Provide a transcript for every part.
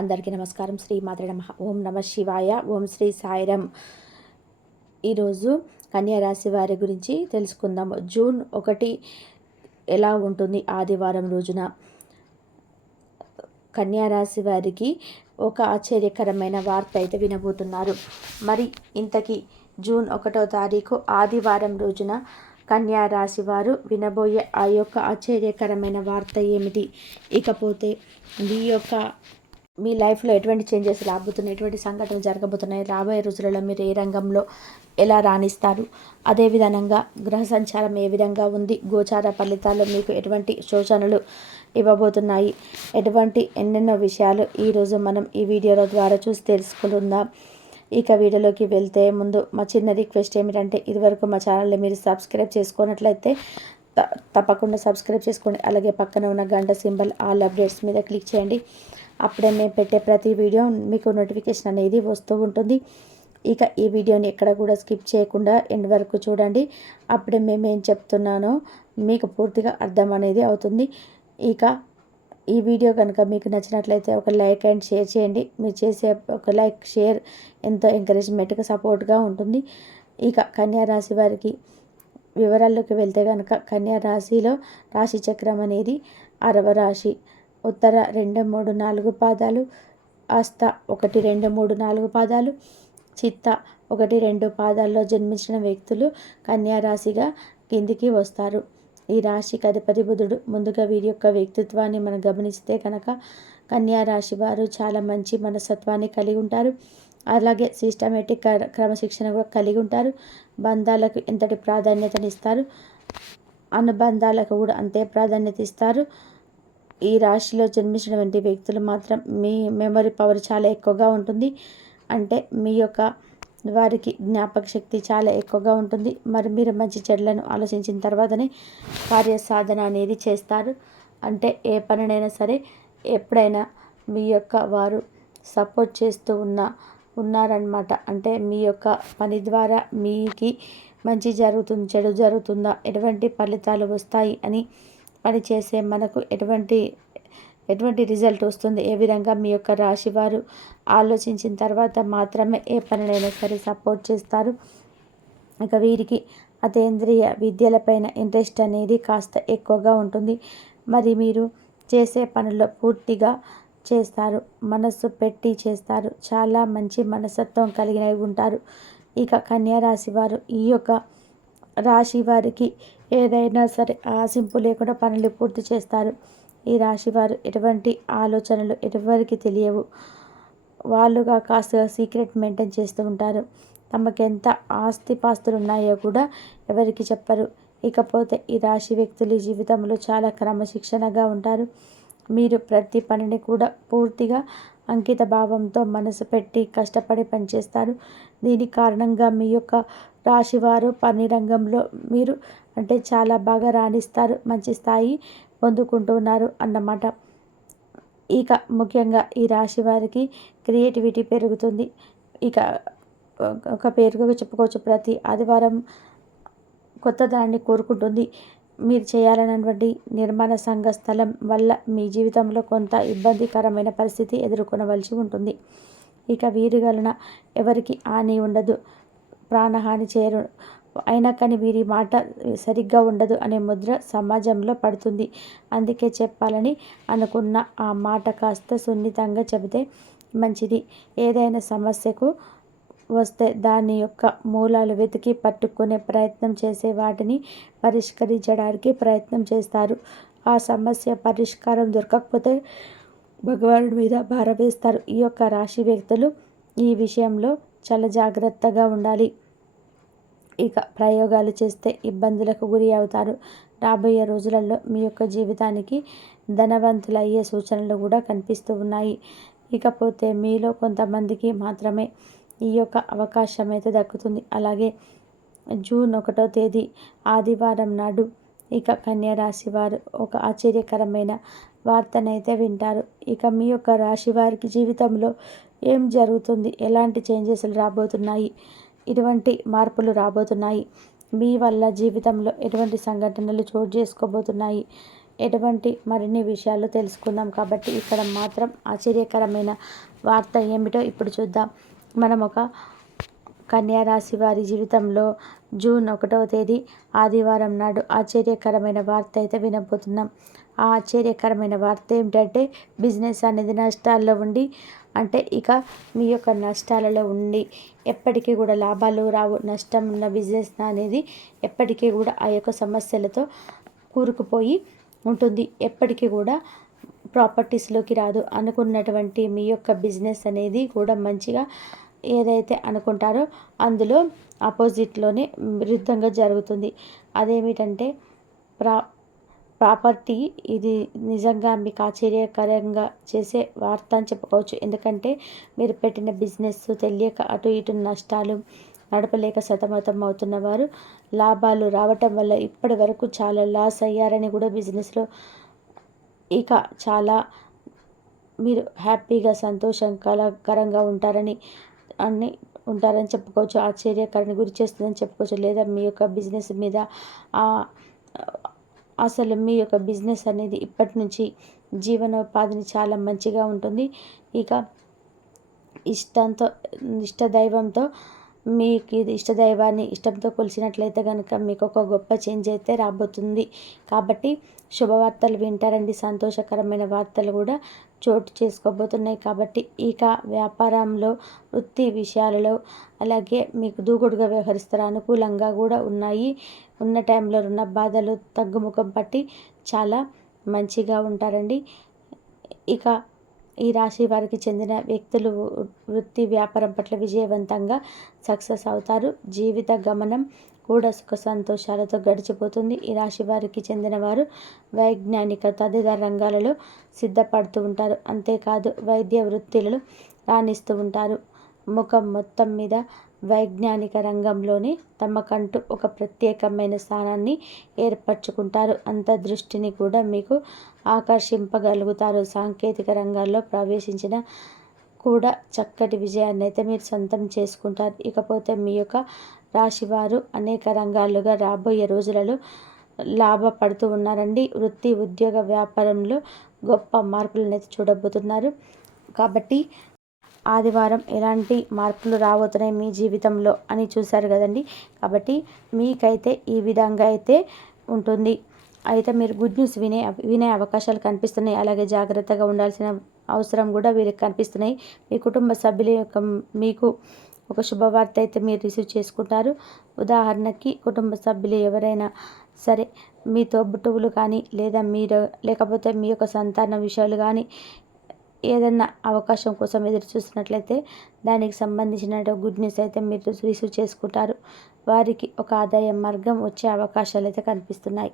అందరికీ నమస్కారం. శ్రీ మాతృ నమ. ఓం నమ శివాయ. ఓం శ్రీ సాయిరం ఈరోజు కన్యా రాశి వారి గురించి తెలుసుకుందాము జూన్ ఒకటి ఎలా ఉంటుంది? ఆదివారం రోజున కన్యారాశి వారికి ఒక ఆశ్చర్యకరమైన వార్త అయితే వినబోతున్నారు. మరి ఇంతకీ జూన్ ఒకటో తారీఖు ఆదివారం రోజున కన్యా రాశి వారు వినబోయే ఆ యొక్క ఆశ్చర్యకరమైన వార్త ఏమిటి? ఇకపోతే మీ యొక్క మీ లైఫ్లో ఎటువంటి చేంజెస్ రాబోతున్నాయి? ఎటువంటి సంఘటనలు జరగబోతున్నాయి? రాబోయే రోజులలో మీరు ఏ రంగంలో ఎలా రాణిస్తారు? అదేవిధంగా గ్రహ సంచారం ఏ విధంగా ఉంది? గోచార ఫలితాల్లో మీకు ఎటువంటి సూచనలు ఇవ్వబోతున్నాయి? ఎటువంటి ఎన్నెన్నో విషయాలు ఈరోజు మనం ఈ వీడియోల ద్వారా చూసి తెలుసుకుందాం. ఇక వీడియోలోకి వెళ్తే ముందు మా చిన్న రిక్వెస్ట్ ఏమిటంటే ఇదివరకు మా ఛానల్ని మీరు సబ్స్క్రైబ్ చేసుకున్నట్లయితే తప్పకుండా సబ్స్క్రైబ్ చేసుకోండి. అలాగే పక్కన ఉన్న గంట సింబల్ ఆల్ అప్డేట్స్ మీద క్లిక్ చేయండి. అప్పుడే మేము పెట్టే ప్రతి వీడియో మీకు నోటిఫికేషన్ అనేది వస్తూ ఉంటుంది. ఇక ఈ వీడియోని ఎక్కడ కూడా స్కిప్ చేయకుండా ఎండ్ వరకు చూడండి. అప్పుడే మేము ఏం చెప్తున్నానో మీకు పూర్తిగా అర్థం అనేది అవుతుంది. ఇక ఈ వీడియో కనుక మీకు నచ్చినట్లయితే ఒక లైక్ అండ్ షేర్ చేయండి. మీరు చేసే ఒక లైక్ షేర్ ఎంతో ఎంకరేజ్మెంట్గా సపోర్ట్గా ఉంటుంది. ఇక కన్యా రాశి వారికి వివరాల్లోకి వెళ్తే కనుక కన్యా రాశిలో రాశి చక్రం అనేది అరవ రాశి. ఉత్తర రెండు మూడు నాలుగు పాదాలు ఆస్త ఒకటి రెండు మూడు నాలుగు పాదాలు చిత్త ఒకటి రెండు పాదాల్లో జన్మించిన వ్యక్తులు కన్యారాశిగా కిందికి వస్తారు. ఈ రాశికి అధిపతి బుధుడు. ముందుగా వీరి యొక్క వ్యక్తిత్వాన్ని మనం గమనిస్తే కనుక కన్యారాశి వారు చాలా మంచి మనస్తత్వాన్ని కలిగి ఉంటారు. అలాగే సిస్టమేటిక్ క్రమశిక్షణ కూడా కలిగి ఉంటారు. బంధాలకు ఎంతటి ప్రాధాన్యతనిస్తారు. అనుబంధాలకు కూడా అంతే ప్రాధాన్యత ఇస్తారు. ఈ రాశిలో జన్మించినటువంటి వ్యక్తులు మాత్రం మీ మెమరీ పవర్ చాలా ఎక్కువగా ఉంటుంది. అంటే మీ యొక్క వారికి జ్ఞాపక శక్తి చాలా ఎక్కువగా ఉంటుంది. మరి మీరు మంచి చెడులను ఆలోచించిన తర్వాతనే కార్య సాధన అనేది చేస్తారు. అంటే ఏ పనినైనా సరే ఎప్పుడైనా మీ యొక్క వారు సపోర్ట్ చేస్తూ ఉన్న ఉన్నారనమాట అంటే మీ యొక్క పని ద్వారా మీకి మంచి జరుగుతుంది చెడు జరుగుతుందా ఎటువంటి ఫలితాలు వస్తాయి అని పనిచేసే మనకు ఎటువంటి ఎటువంటి రిజల్ట్ వస్తుంది? ఏ విధంగా మీ యొక్క రాశి వారు ఆలోచించిన తర్వాత మాత్రమే ఏ పనినైనా సరే సపోర్ట్ చేస్తారు? ఇక వీరికి అతేంద్రియ విద్యలపైన ఇంట్రెస్ట్ అనేది కాస్త ఎక్కువగా ఉంటుంది. మరి మీరు చేసే పనుల్లో పూర్తిగా చేస్తారు మనస్సు పెట్టి చేస్తారు చాలా మంచి మనస్తత్వం కలిగినవి ఉంటారు. ఇక కన్యారాశి వారు ఈ యొక్క రాశి వారికి ఏదైనా సరే ఆశింపు లేకుండా పనులు పూర్తి చేస్తారు. ఈ రాశి వారు ఎటువంటి ఆలోచనలు ఎవరికి తెలియవు. వాళ్ళుగా కాస్త సీక్రెట్ మెయింటైన్ చేస్తూ ఉంటారు. తమకు ఎంత ఆస్తిపాస్తులు ఉన్నాయో కూడా ఎవరికి చెప్పరు. ఇకపోతే ఈ రాశి వ్యక్తులు జీవితంలో చాలా క్రమశిక్షణగా ఉంటారు. మీరు ప్రతి పనిని కూడా పూర్తిగా అంకిత భావంతో మనసు పెట్టి కష్టపడి పనిచేస్తారు. దీని కారణంగా మీ యొక్క రాశివారు పని రంగంలో మీరు అంటే చాలా బాగా రాణిస్తారు. మంచి స్థాయి పొందుకుంటున్నారు అన్నమాట. ఇక ముఖ్యంగా ఈ రాశి వారికి క్రియేటివిటీ పెరుగుతుంది. ఇక ఒక పేరుగా చెప్పుకోవచ్చు. ప్రతి ఆదివారం కొత్త దాన్ని కోరుకుంటుంది. మీరు చేయాలన్నటువంటి నిర్మాణ సంఘ స్థలం వల్ల మీ జీవితంలో కొంత ఇబ్బందికరమైన పరిస్థితి ఎదుర్కొనవలసి ఉంటుంది. ఇక వీరి వలన ఎవరికి హాని ఉండదు ప్రాణహాని చేయరు. అయినా కానీ వీరి మాట సరిగ్గా ఉండదు అనే ముద్ర సమాజంలో పడుతుంది. అందుకే చెప్పాలని అనుకున్న ఆ మాట కాస్త సున్నితంగా చెబితే మంచిది. ఏదైనా సమస్యకు వస్తే దాని యొక్క మూలాలు వెతికి పట్టుకునే ప్రయత్నం చేసే వాటిని పరిష్కరించడానికి ప్రయత్నం చేస్తారు. ఆ సమస్య పరిష్కారం దొరకకపోతే భగవానుడి మీద భారవేస్తారు ఈ యొక్క రాశి వ్యక్తులు ఈ విషయంలో చాలా జాగ్రత్తగా ఉండాలి. ఇక ప్రయోగాలు చేస్తే ఇబ్బందులకు గురి అవుతారు. రాబోయే రోజులలో మీ యొక్క జీవితానికి ధనవంతులయ్యే సూచనలు కూడా కనిపిస్తూ ఉన్నాయి. ఇకపోతే మీలో కొంతమందికి మాత్రమే ఈ యొక్క అవకాశం అయితే దక్కుతుంది. అలాగే జూన్ ఒకటో తేదీ ఆదివారం నాడు ఇక కన్యా రాశి వారు ఒక ఆశ్చర్యకరమైన వార్తనైతే వింటారు. ఇక మీ యొక్క రాశి వారికి జీవితంలో ఏం జరుగుతుంది? ఎలాంటి చేంజెస్లు రాబోతున్నాయి? ఇటువంటి మార్పులు రాబోతున్నాయి. మీ వల్ల జీవితంలో ఎటువంటి సంఘటనలు చోటు చేసుకోబోతున్నాయి? ఎటువంటి మరిన్ని విషయాలు తెలుసుకుందాం. కాబట్టి ఇక్కడ మాత్రం ఆశ్చర్యకరమైన వార్త ఏమిటో ఇప్పుడు చూద్దాం. మనం ఒక కన్యా రాశి వారి జీవితంలో జూన్ ఒకటవ తేదీ ఆదివారం నాడు ఆశ్చర్యకరమైన వార్త అయితే వినబోతున్నాం. ఆ ఆశ్చర్యకరమైన వార్త ఏమిటంటే బిజినెస్ అనేది నష్టాల్లో ఉండి అంటే ఇక మీ యొక్క నష్టాలలో ఉండి ఎప్పటికీ కూడా లాభాలు రావు నష్టం ఉన్న బిజినెస్ అనేది ఎప్పటికీ కూడా ఆ యొక్క సమస్యలతో కూరుకుపోయి ఉంటుంది. ఎప్పటికీ కూడా ప్రాపర్టీస్లోకి రాదు. అనుకున్నటువంటి మీ యొక్క బిజినెస్ అనేది కూడా మంచిగా ఏదైతే అనుకుంటారో అందులో ఆపోజిట్లోనే విరుద్ధంగా జరుగుతుంది. అదేమిటంటే ప్రా ప్రాపర్టీ ఇది నిజంగా మీకు ఆశ్చర్యకరంగా చేసే వార్త అని చెప్పుకోవచ్చు. ఎందుకంటే మీరు పెట్టిన బిజినెస్ తెలియక అటు ఇటు నష్టాలు నడపలేక సతమతం అవుతున్న వారు లాభాలు రావటం వల్ల ఇప్పటి వరకు చాలా లాస్ అయ్యారని కూడా బిజినెస్లో ఇక చాలా మీరు హ్యాపీగా సంతోషం ఉంటారని అన్ని ఉంటారని చెప్పుకోవచ్చు. ఆశ్చర్యకరణ గురి చేస్తుందని చెప్పుకోవచ్చు. లేదా మీ యొక్క బిజినెస్ మీద అసలు మీ యొక్క బిజినెస్ అనేది ఇప్పటి నుంచి జీవనోపాధిని చాలా మంచిగా ఉంటుంది. ఇక ఇష్టంతో ఇష్ట దైవంతో మీకు ఇది ఇష్టదైవాన్ని ఇష్టంతో కొలిచినట్లయితే కనుక మీకు ఒక గొప్ప చేంజ్ అయితే రాబోతుంది. కాబట్టి శుభవార్తలు వింటారండి. సంతోషకరమైన వార్తలు కూడా చోటు చేసుకోబోతున్నాయి. కాబట్టి ఇక వ్యాపారంలో వృత్తి విషయాలలో అలాగే మీకు దూకుడుగా వ్యవహరిస్తారు. అనుకూలంగా కూడా ఉన్నాయి. ఉన్న టైంలో ఉన్న బాధలు తగ్గుముఖం పట్టి చాలా మంచిగా ఉంటారండి. ఇక ఈ రాశి వారికి చెందిన వ్యక్తులు వృత్తి వ్యాపారం పట్ల విజయవంతంగా సక్సెస్ అవుతారు. జీవిత గమనం కూడా సుఖ సంతోషాలతో గడిచిపోతుంది. ఈ రాశి వారికి చెందిన వారు వైజ్ఞానిక తదితర రంగాలలో సిద్ధపడుతూ ఉంటారు. అంతేకాదు వైద్య వృత్తులలో రాణిస్తూ ఉంటారు. ముఖం మొత్తం మీద వైజ్ఞానిక రంగంలోనే తమకంటూ ఒక ప్రత్యేకమైన స్థానాన్ని ఏర్పరచుకుంటారు. అంత దృష్టిని కూడా మీకు ఆకర్షింపగలుగుతారు. సాంకేతిక రంగాల్లో ప్రవేశించిన కూడా చక్కటి విజయాన్ని అయితే మీరు సొంతం చేసుకుంటారు. ఇకపోతే మీ యొక్క రాశివారు అనేక రంగాలుగా రాబోయే రోజులలో లాభపడుతూ ఉన్నారండి. వృత్తి ఉద్యోగ వ్యాపారంలో గొప్ప మార్పులను అయితే చూడబోతున్నారు. కాబట్టి ఆదివారం ఎలాంటి మార్పులు రాబోతున్నాయి మీ జీవితంలో అని చూశారు కదండి. కాబట్టి మీకైతే ఈ విధంగా అయితే ఉంటుంది. అయితే మీరు గుడ్ న్యూస్ వినే వినే అవకాశాలు కనిపిస్తున్నాయి. అలాగే జాగ్రత్తగా ఉండాల్సిన అవసరం కూడా వీరికి కనిపిస్తున్నాయి. మీ కుటుంబ సభ్యుల యొక్క మీకు ఒక శుభవార్త అయితే మీరు రిసీవ్ చేసుకుంటారు. ఉదాహరణకి కుటుంబ సభ్యులు ఎవరైనా సరే మీ తోబుట్టువులు కానీ లేదా మీరు లేకపోతే మీ యొక్క సంతాన విషయాలు కానీ ఏదైనా అవకాశం కోసం ఎదురు చూసినట్లయితే దానికి సంబంధించిన గుడ్ న్యూస్ అయితే మీరు రిసీవ్ చేసుకుంటారు. వారికి ఒక ఆదాయ మార్గం వచ్చే అవకాశాలు అయితే కనిపిస్తున్నాయి.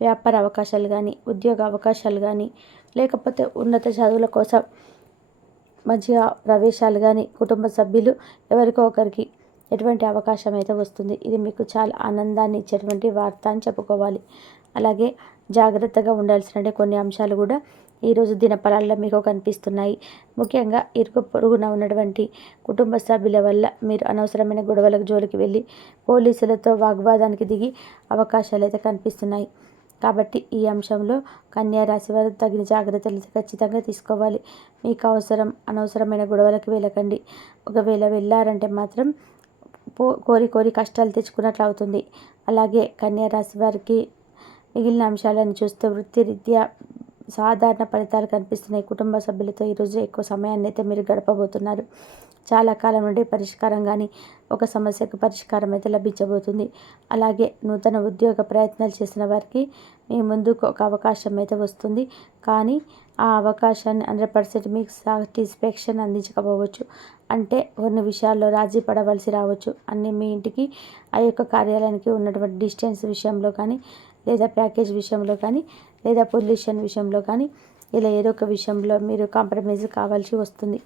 వ్యాపార అవకాశాలు కానీ ఉద్యోగ అవకాశాలు కానీ లేకపోతే ఉన్నత చదువుల కోసం మంచిగా ప్రవేశాలు కానీ కుటుంబ సభ్యులు ఎవరికో ఒకరికి ఎటువంటి అవకాశం అయితే వస్తుంది. ఇది మీకు చాలా ఆనందాన్ని ఇచ్చేటువంటి వార్త అని చెప్పుకోవాలి. అలాగే జాగ్రత్తగా ఉండాల్సిన కొన్ని అంశాలు కూడా ఈరోజు దినఫలాల్లో మీకు కనిపిస్తున్నాయి. ముఖ్యంగా ఇరుకు పొరుగున ఉన్నటువంటి కుటుంబ సభ్యుల వల్ల మీరు అనవసరమైన గొడవలకు జోలికి వెళ్ళి పోలీసులతో వాగ్వాదానికి దిగి అవకాశాలు అయితే కనిపిస్తున్నాయి. కాబట్టి ఈ అంశంలో కన్యా రాశి వారు తగిన జాగ్రత్తలు ఖచ్చితంగా తీసుకోవాలి. మీకు అవసరం అనవసరమైన గొడవలకు వెళ్ళకండి. ఒకవేళ వెళ్ళారంటే మాత్రం పో కోరి కోరి కష్టాలు తెచ్చుకున్నట్లు అవుతుంది. అలాగే కన్యా రాశి వారికి మిగిలిన అంశాలను చూస్తే వృత్తిరీత్యా సాధారణ ఫలితాలు కనిపిస్తున్నాయి కుటుంబ సభ్యులతో ఈరోజు ఎక్కువ సమయాన్ని అయితే మీరు గడపబోతున్నారు. చాలా కాలం నుండి పరిష్కారం కానీ ఒక సమస్యకు పరిష్కారం అయితే లభించబోతుంది. అలాగే నూతన ఉద్యోగ ప్రయత్నాలు చేసిన వారికి మీ ముందుకు ఒక అవకాశం అయితే వస్తుంది. కానీ ఆ అవకాశాన్ని హండ్రెడ్ పర్సెంట్ మీకు సాటిస్ఫాక్షన్ అందించకపోవచ్చు. అంటే కొన్ని విషయాల్లో రాజీ పడవలసి రావచ్చు. అన్ని మీ ఇంటికి ఆ యొక్క కార్యాలయానికి ఉన్నటువంటి డిస్టెన్స్ విషయంలో కానీ లేదా ప్యాకేజ్ విషయంలో కానీ లేదా పొల్యూషన్ విషయంలో కానీ ఇలా ఏదో ఒక విషయంలో మీరు కాంప్రమైజ్ కావాల్సి వస్తుంది.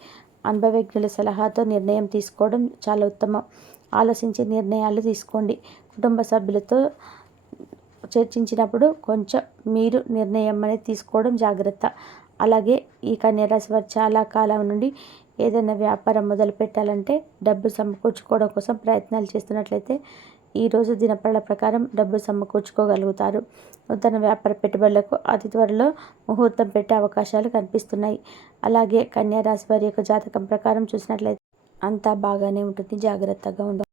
అనుభవజ్ఞుల సలహాతో నిర్ణయం తీసుకోవడం చాలా ఉత్తమం. ఆలోచించి నిర్ణయాలు తీసుకోండి. కుటుంబ సభ్యులతో చర్చించినప్పుడు కొంచెం మీరు నిర్ణయం అనేది తీసుకోవడం జాగ్రత్త. అలాగే ఈ కన్యరాశి వారు చాలా కాలం నుండి ఏదైనా వ్యాపారం మొదలు పెట్టాలంటే డబ్బు సమకూర్చుకోవడం కోసం ప్రయత్నాలు చేస్తున్నట్లయితే ఈరోజు దినపళ్ళ ప్రకారం డబ్బు సమకూర్చుకోగలుగుతారు. నూతన వ్యాపార పెట్టుబడులకు అతి త్వరలో ముహూర్తం పెట్టే అవకాశాలు కనిపిస్తున్నాయి. అలాగే కన్యా రాశి వారి యొక్క జాతకం ప్రకారం చూసినట్లయితే అంతా బాగానే ఉంటుంది. జాగ్రత్తగా ఉండాలి